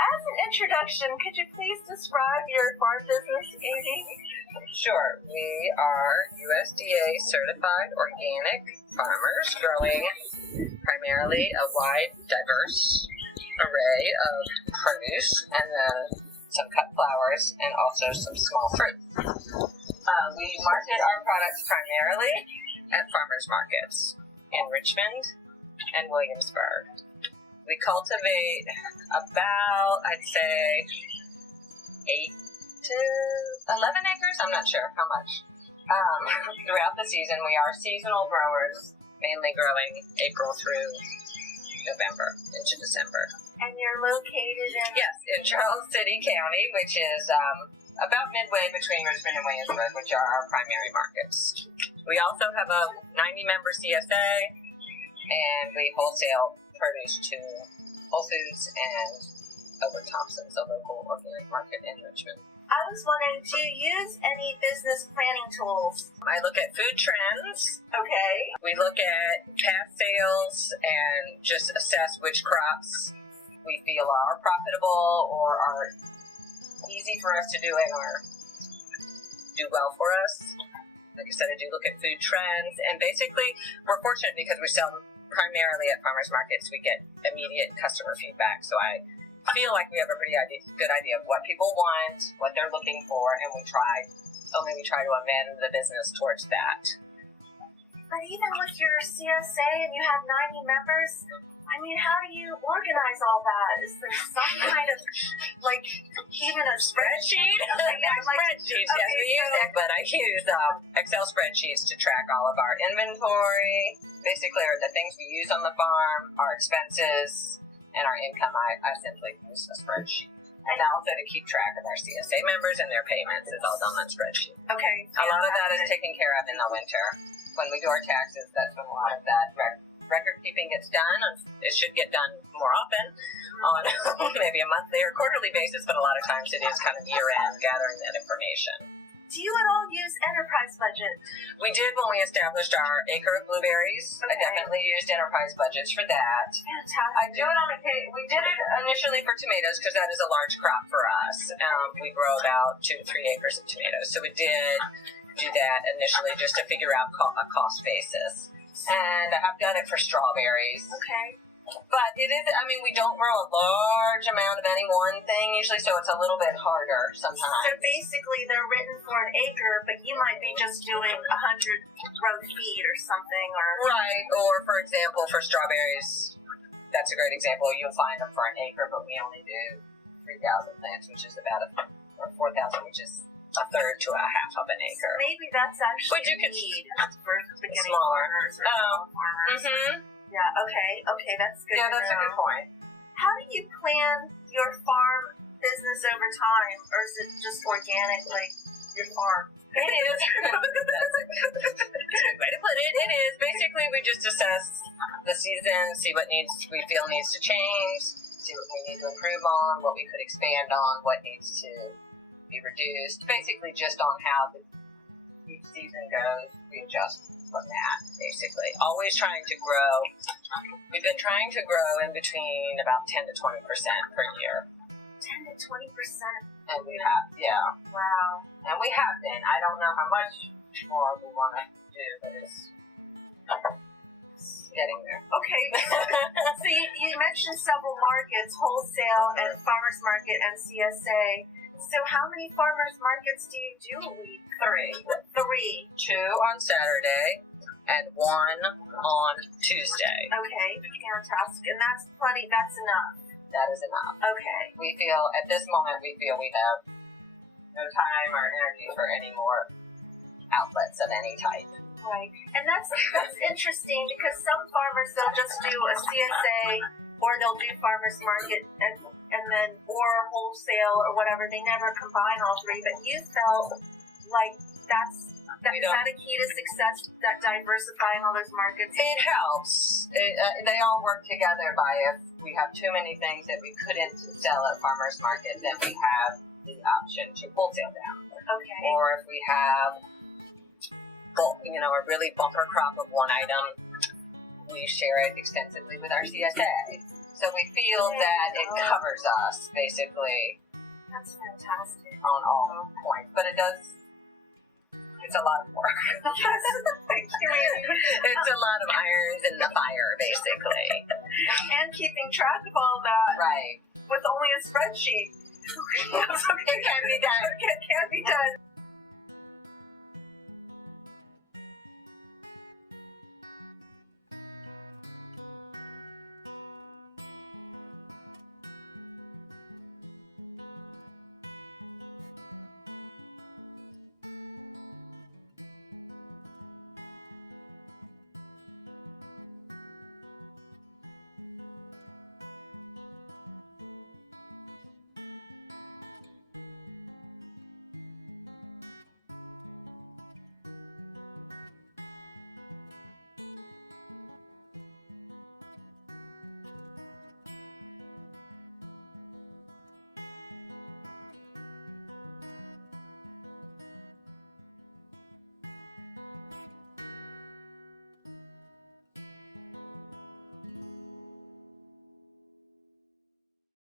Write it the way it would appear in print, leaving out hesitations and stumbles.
As an introduction, could you please describe your farm business, Amy? Sure. We are USDA certified organic farmers growing primarily a wide, diverse array of produce and then some cut flowers and also some small fruit. We market our products primarily at farmers markets in Richmond and Williamsburg. We cultivate about, I'd say, 8 to 11 acres. I'm not sure how much. Throughout the season, we are seasonal growers, mainly growing April through November into December. And you're located in? Yes, in Charles City County, which is about midway between Richmond and Williamsburg, which are our primary markets. We also have a 90-member CSA, and we wholesale produce to Whole Foods and Albert Thompson's, a local organic market in Richmond. I was wondering, do you use any business planning tools? I look at food trends. Okay. We look at past sales and just assess which crops we feel are profitable or are easy for us to do it or do well for us. Like I said, I do look at food trends, and basically we're fortunate because we sell primarily at farmers markets. We get immediate customer feedback, so I feel like we have a pretty good idea of what people want, what they're looking for, and we try to amend the business towards that. But even with your CSA and you have 90 members, I mean, how do you organize all that? Is there some kind of, like, even a spreadsheet? Spreadsheets, yes, we use that, but I use Excel spreadsheets to track all of our inventory, basically are the things we use on the farm, our expenses, and our income. I simply use a spreadsheet. And also to keep track of our CSA members and their payments is all on that spreadsheet. Okay. A lot of that is taken care of in the winter. When we do our taxes, that's when a lot of that record keeping gets done. It should get done more often on maybe a monthly or quarterly basis, but a lot of times it is kind of year-end gathering that information. Do you at all use enterprise budget? We did when we established our acre of blueberries. Okay. I definitely used enterprise budgets for that. Fantastic. I do it on occasion. We did it initially for tomatoes because that is a large crop for us. We grow about 2 to 3 acres of tomatoes. So we did do that initially just to figure out a cost basis. And I have done it for strawberries. Okay. But it is, I mean, we don't grow a large amount of any one thing usually, so it's a little bit harder sometimes. So basically they're written for an acre, but you might be just doing 100 row feet or something, or... Right, or for example, for strawberries, that's a great example. You'll find them for an acre, but we only do 3,000 plants, which is about or 4,000, which is a third to a half of an acre. Maybe that's actually you could need for beginning smaller farmers or small farmers. Mm-hmm. Yeah, okay, that's good. Yeah, that's a good point. How do you plan your farm business over time, or is it just organic, like your farm? It is. That's a good way to put it. It is. Basically, we just assess the season, see what we feel needs to change, see what we need to improve on, what we could expand on, what needs to be reduced. Basically, just on how each season goes, we adjust from that, basically. Always trying to grow. We've been trying to grow in between about 10 to 20% per year. 10 to 20%? And we have, yeah. Wow. And we have been. I don't know how much more we want to do, but it's getting there. Okay. So you mentioned several markets, wholesale and farmers market and CSA. So how many farmers markets do you do a week? 3. 2 on Saturday and 1 on Tuesday. Okay, fantastic. And that's plenty, that's enough. That is enough. Okay. We feel, at this moment, we have no time or energy for any more outlets of any type. Right. And that's interesting because some farmers, they'll just do a CSA or they'll do farmers market and then or wholesale or whatever. They never combine all 3. But you felt like that's a key to success, that diversifying all those markets? It helps. They all work together by if we have too many things that we couldn't sell at farmers market, then we have the option to wholesale them. Okay. Or if we have a really bumper crop of one item, we share it extensively with our CSA. So we feel that it covers us, basically, That's fantastic. on all points. But it does, it's a lot of work. Thank you, Amy. It's a lot of irons in the fire, basically. And keeping track of all that Right. with only a spreadsheet. It can be done. It can be done.